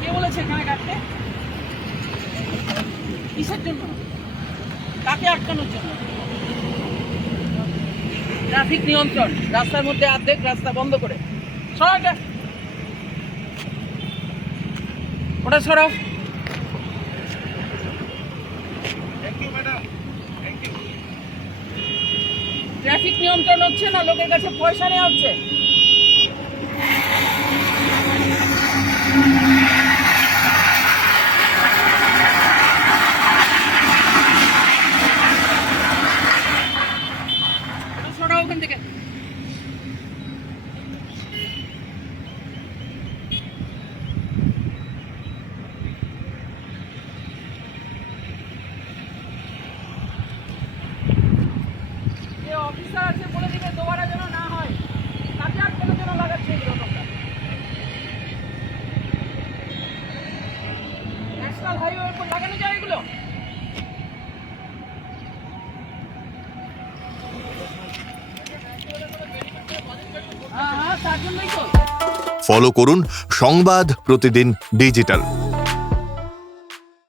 কে বলেছে এখানে কাটতে? কিসের জন্য? কাকে আটকানোর জন্য? ট্রাফিক নিয়ন্ত্রণ, রাস্তার মধ্যে অর্ধেক রাস্তা বন্ধ করে সরাটা, ওটা সরাও। ট্রাফিক নিয়ন্ত্রণ হচ্ছে না, লোকের কাছে পয়সা নেওয়া হচ্ছে। সরাও ওখান থেকে। অফিসার আছে বলে দিবে দোবারা যেন না হয়, কাজে আটকানোর জন্য লাগাচ্ছে এগুলো তোমরা। ন্যাশনাল হাইওয়ের উপর লাগানো যায় এগুলো। হ্যাঁ, তার জন্যই তো। ফলো করুন সংবাদ প্রতিদিন ডিজিটাল।